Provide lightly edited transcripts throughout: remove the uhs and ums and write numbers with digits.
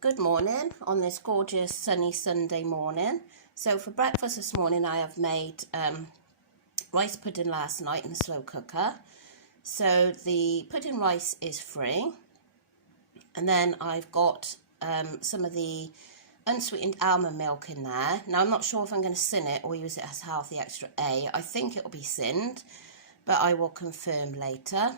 Good morning on this gorgeous sunny Sunday morning. So for breakfast this morning I have made rice pudding last night in the slow cooker. So the pudding rice is free, and then I've got some of the unsweetened almond milk in there. Now I'm not sure if I'm going to sin it or use it as Healthy Extra A. I think it will be sinned, but I will confirm later.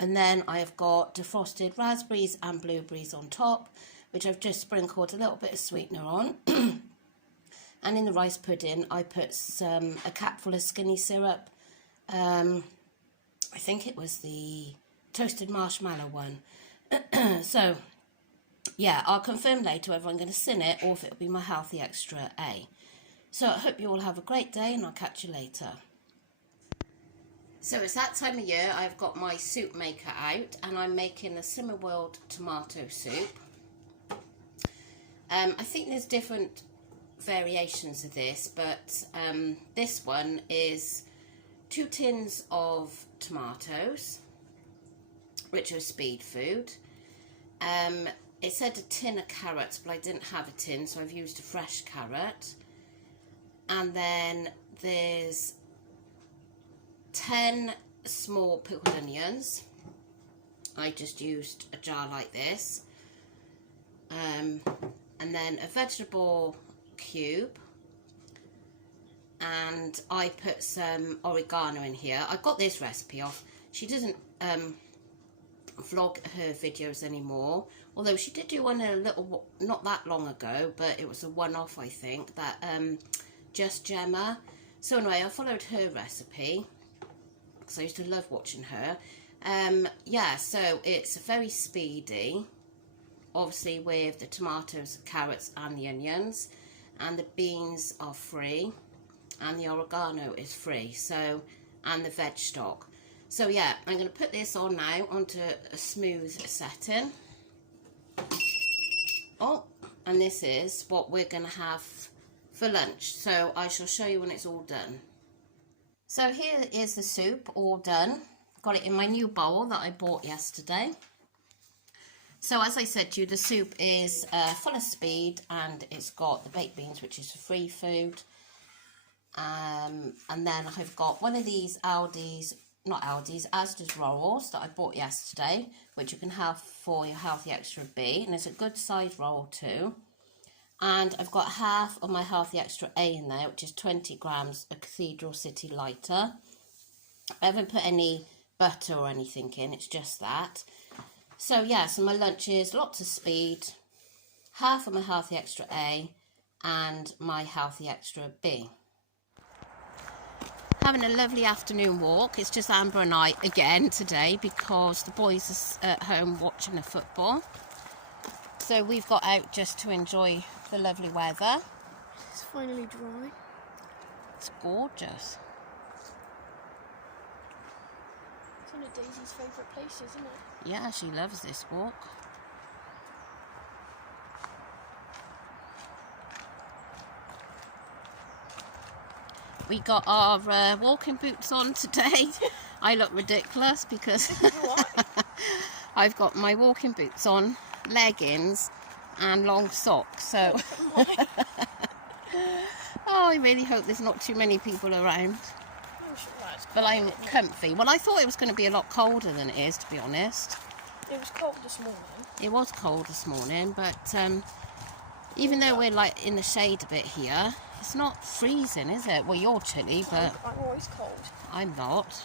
And then I've got defrosted raspberries and blueberries on top, which I've just sprinkled a little bit of sweetener on. And in the rice pudding, I put a capful of skinny syrup. I think it was the toasted marshmallow one. So, yeah, I'll confirm later whether I'm going to sin it or if it'll be my Healthy Extra A. So I hope you all have a great day, and I'll catch you later. So it's that time of year. I've got my soup maker out and I'm making a Simmer World tomato soup. I think there's different variations of this, but this one is 2 tins of tomatoes, which are speed food. It said a tin of carrots, but I didn't have a tin, so I've used a fresh carrot. And then there's 10 small pickled onions. I just used a jar like this. And then a vegetable cube. And I put some oregano in here. I got this recipe off. She doesn't vlog her videos anymore. Although she did do one a little, not that long ago, but it was a one-off, I think, that Just Gemma. So anyway, I followed her recipe, because I used to love watching her. Yeah, so it's very speedy, obviously with the tomatoes, carrots and the onions, and the beans are free, and the oregano is free, so, and the veg stock. So yeah, I'm going to put this on now onto a smooth setting. Oh, and this is what we're going to have for lunch, so I shall show you when it's all done. So here is the soup all done. Got it in my new bowl that I bought yesterday. So as I said to you, the soup is full of speed, and it's got the baked beans, which is free food. And then I've got one of these Asda's rolls that I bought yesterday, which you can have for your Healthy Extra B, and it's a good size roll too. And I've got half of my Healthy Extra A in there, which is 20 grams of Cathedral City Lighter. I haven't put any butter or anything in, it's just that. So yeah, so my lunch is lots of speed, half of my Healthy Extra A and my Healthy Extra B. Having a lovely afternoon walk. It's just Amber and I again today because the boys are at home watching the football. So we've got out just to enjoy the lovely weather. It's finally dry. It's gorgeous. It's one of Daisy's favourite places, isn't it? Yeah, she loves this walk. We got our walking boots on today. I look ridiculous because I've got my walking boots on, leggings and long socks, so oh, I really hope there's not too many people around. But I'm comfy. Well, I thought it was going to be a lot colder than it is, to be honest. It was cold this morning. It was cold this morning, but even though we're like in the shade a bit here, it's not freezing, is it? Well, you're chilly, but I'm always cold. I'm not.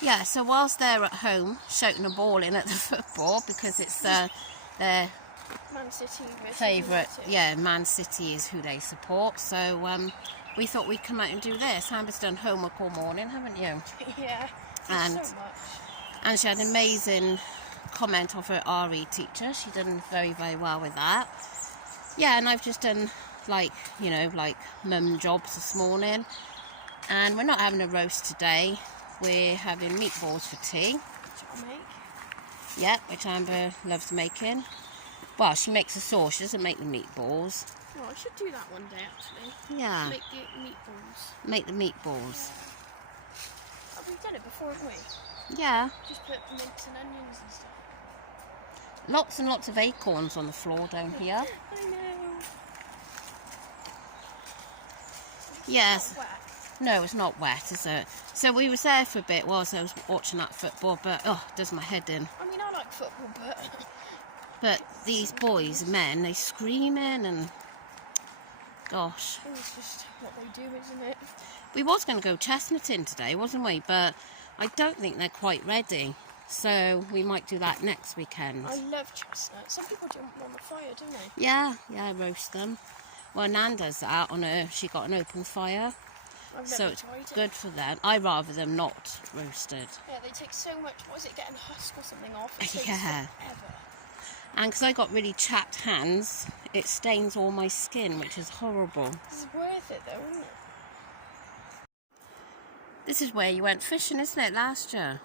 Yeah, so whilst they're at home shouting a ball in at the football, because it's their Man City favourite, yeah, Man City is who they support, so we thought we'd come out and do this. Amber's done homework all morning, haven't you? Yeah, and so much. And she had an amazing comment of her RE teacher. She done very, very well with that. Yeah, and I've just done like mum jobs this morning, and we're not having a roast today. We're having meatballs for tea. Which I'll make. Yeah, which Amber loves making. Well, she makes the sauce, she doesn't make the meatballs. Oh, I should do that one day, actually. Yeah. Make the meatballs. Make the meatballs. Oh, we've done it before, haven't we? Yeah. Just put mince and onions and stuff. Lots and lots of acorns on the floor down here. I know. Yes. It's not wet. No, it's not wet, is it? So we was there for a bit whilst I was watching that football, but oh, it does my head in. I mean, I like football, but But these boys, men, they screaming and gosh. it's just what they do, isn't it? We was going to go chestnutting today, wasn't we? But I don't think they're quite ready. So we might do that next weekend. I love chestnuts. Some people jump on the fire, don't they? Yeah, roast them. Well, Nan does that on her. She got an open fire. I've So never it's tried it. good for them. I rather them not roasted. Yeah, they take so much. What is it? Getting husk or something off? It takes Yeah. forever. And because I got really chapped hands, it stains all my skin, which is horrible. This is worth it, though, isn't it? This is where you went fishing, isn't it, last year?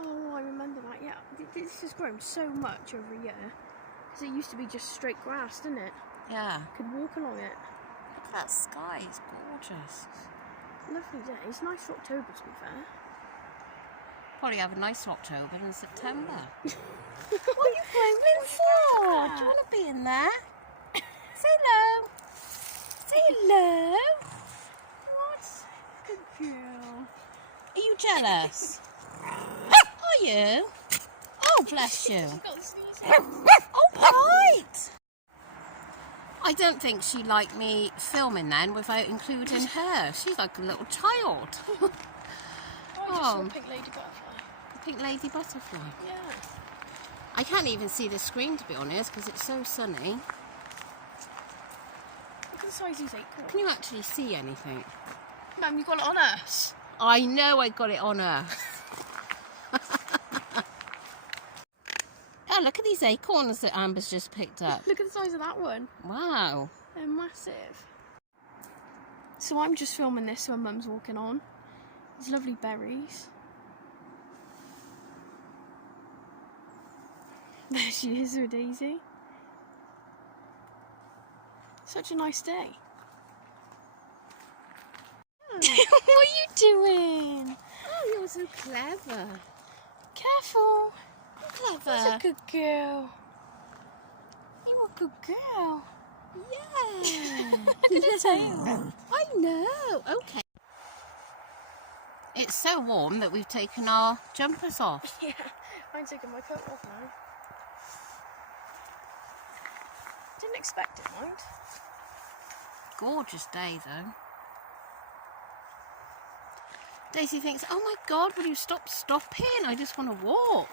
Oh, I remember that. Yeah, this has grown so much over a year. Because it used to be just straight grass, didn't it? Yeah. Could walk along it. Look at that sky, it's gorgeous. Lovely day. It's nice for October, to be fair. Probably have a nice October and September. What are you growling for? Do you want to be in there? Say hello. Say hello. What? Good girl. Are you jealous? Are you? Oh, bless you. She's got the sneezing. Oh, right. I don't think she liked me filming then without including her. She's like a little child. I just saw a pink lady butterfly. Pink lady butterfly. Yeah. I can't even see the screen, to be honest, because it's so sunny. Look at the size of these acorns. Can you actually see anything? Mum, you got it on us. I know I got it on her. Oh, look at these acorns that Amber's just picked up. Look at the size of that one. Wow. They're massive. So I'm just filming this when Mum's walking on. There's lovely berries. There she is with Daisy. Such a nice day. What are you doing? Oh, you're so clever. Careful. Clever. That's a good girl. You're a good girl. Yeah. Look at her tail. I know. Okay. It's so warm that we've taken our jumpers off. Yeah, I'm taking my coat off now. Didn't expect it, mind. Gorgeous day, though. Daisy thinks, oh my God, will you stop stopping? I just want to walk.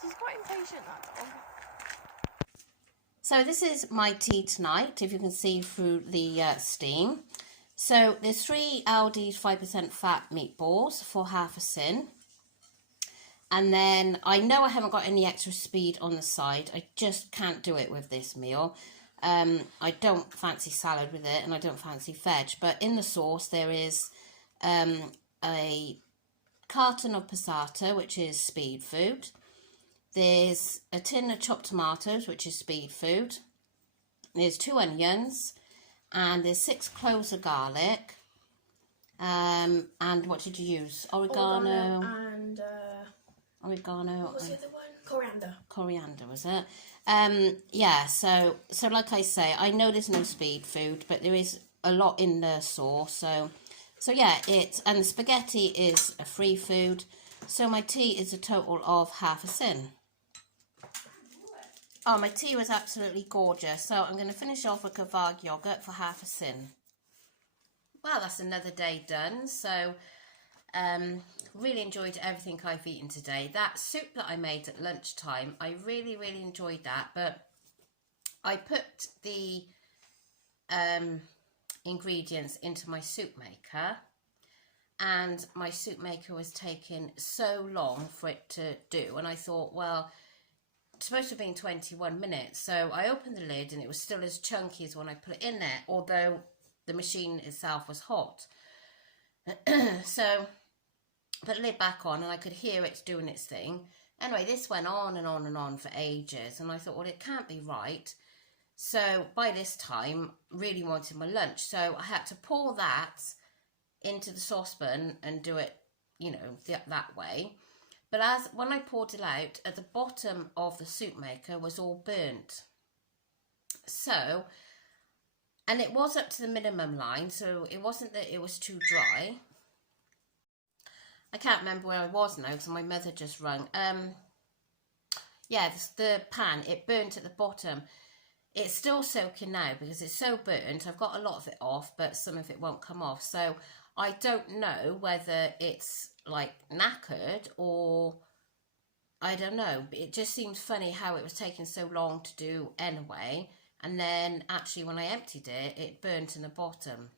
She's quite impatient, that dog. So this is my tea tonight, if you can see through the steam. So there's 3 Aldi's 5% fat meatballs for half a sin. And then I know I haven't got any extra speed on the side. I just can't do it with this meal. I don't fancy salad with it and I don't fancy veg. But in the sauce there is a carton of passata, which is speed food. There's a tin of chopped tomatoes, which is speed food. There's 2 onions. And there's 6 cloves of garlic. And what did you use? Oregano. And, Oregano. what was the other one? Coriander. Coriander, was it? Yeah, so like I say, I know there's no speed food, but there is a lot in the sauce. So yeah, and the spaghetti is a free food. So my tea is a total of half a sin. Oh, my tea was absolutely gorgeous. So I'm going to finish off with Kvarg yogurt for half a sin. Well, that's another day done. So really enjoyed everything I've eaten today. That soup that I made at lunchtime, I really, really enjoyed that. But I put the ingredients into my soup maker. And my soup maker was taking so long for it to do. And I thought, well, it's supposed to have been 21 minutes. So I opened the lid and it was still as chunky as when I put it in there, although the machine itself was hot. So put the lid back on and I could hear it doing its thing. Anyway, this went on and on and on for ages. And I thought, well, it can't be right. So by this time, really wanted my lunch. So I had to pour that into the saucepan and do it, you know, that way. But when I poured it out, at the bottom of the soup maker was all burnt. So, and it was up to the minimum line, so it wasn't that it was too dry. I can't remember where I was now because my mother just rung. Yeah, the pan, it burnt at the bottom. It's still soaking now because it's so burnt. I've got a lot of it off, but some of it won't come off. So I don't know whether it's like knackered or I don't know. It just seems funny how it was taking so long to do anyway. And then actually when I emptied it, it burnt in the bottom.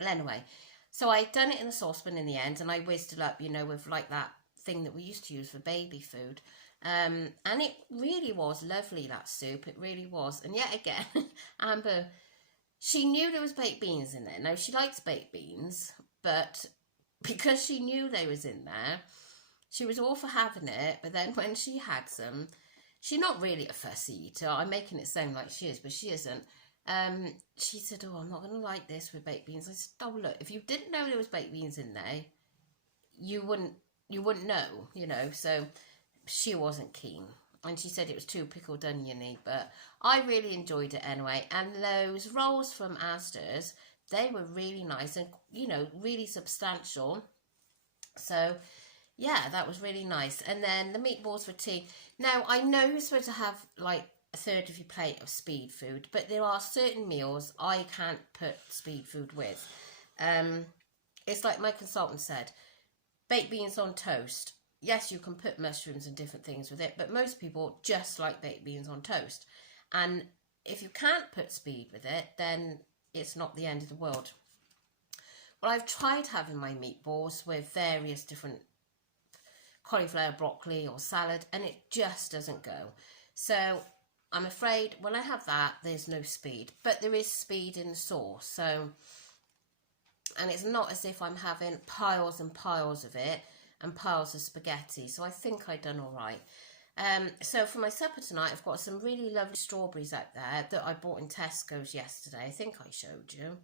Well, anyway, so I'd done it in the saucepan in the end and I whizzed it up, you know, with like that thing that we used to use for baby food. And it really was lovely, that soup. It really was. And yet again, Amber, she knew there was baked beans in there. Now, she likes baked beans, but because she knew they was in there, she was all for having it. But then when she had some, she's not really a fussy eater. I'm making it sound like she is, but she isn't. She said, oh, I'm not going to like this with baked beans. I said, oh, look, if you didn't know there was baked beans in there, you wouldn't know, you know, so she wasn't keen. And she said it was too pickled oniony, but I really enjoyed it anyway. And those rolls from Asda's, they were really nice and, you know, really substantial. So, yeah, that was really nice. And then the meatballs for tea. Now, I know you're supposed to have, like, a third of your plate of speed food, but there are certain meals I can't put speed food with. It's like my consultant said, baked beans on toast. Yes, you can put mushrooms and different things with it, but most people just like baked beans on toast. And if you can't put speed with it, then it's not the end of the world. Well, I've tried having my meatballs with various different cauliflower, broccoli or salad, and it just doesn't go. So I'm afraid when I have that, there's no speed, but there is speed in the sauce. So, and it's not as if I'm having piles and piles of it and piles of spaghetti, so I think I've done all right. So for my supper tonight, I've got some really lovely strawberries out there that I bought in Tesco's yesterday. I think I showed you.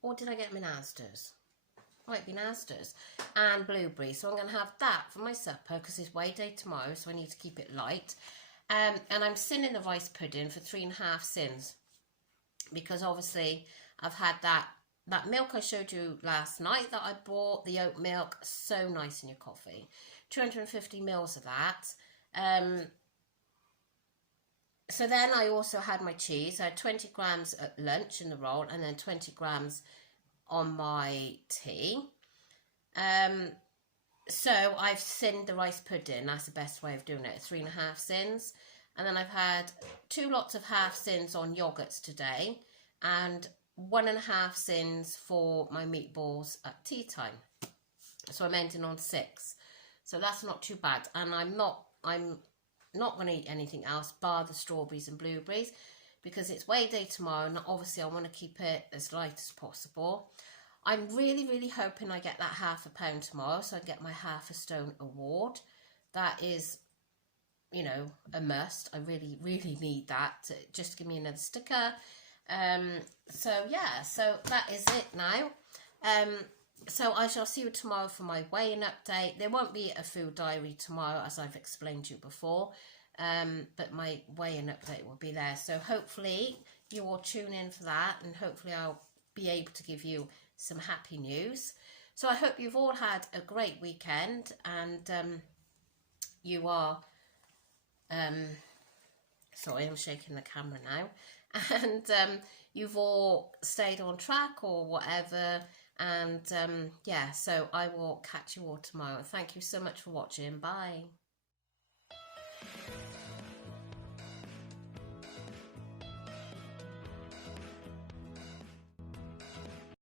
Or did I get them in Asda's? Might be in Asda's. And blueberries. So I'm going to have that for my supper because it's weigh day tomorrow, so I need to keep it light. And I'm sinning the rice pudding for 3.5 sins because obviously I've had that milk I showed you last night that I bought, the oat milk, so nice in your coffee. 250 mils of that. So then I also had my cheese. I had 20 grams at lunch in the roll and then 20 grams on my tea. So I've sinned the rice pudding. That's the best way of doing it, 3.5 sins. And then I've had 2 lots of half sins on yogurts today and 1.5 sins for my meatballs at tea time. So I'm ending on 6. So that's not too bad. And I'm not going to eat anything else bar the strawberries and blueberries because it's weigh day tomorrow and obviously I want to keep it as light as possible. I'm really, really hoping I get that £0.5 pound tomorrow so I get my half a stone award. That is, you know, a must. I really, really need that to just give me another sticker. So yeah, so that is it now. So I shall see you tomorrow for my weighing update. There won't be a food diary tomorrow as I've explained to you before, but my weighing update will be there. So hopefully you will tune in for that and hopefully I'll be able to give you some happy news. So I hope you've all had a great weekend and you are, sorry, I'm shaking the camera now, and you've all stayed on track or whatever. And yeah, so I will catch you all tomorrow. Thank you so much for watching. Bye.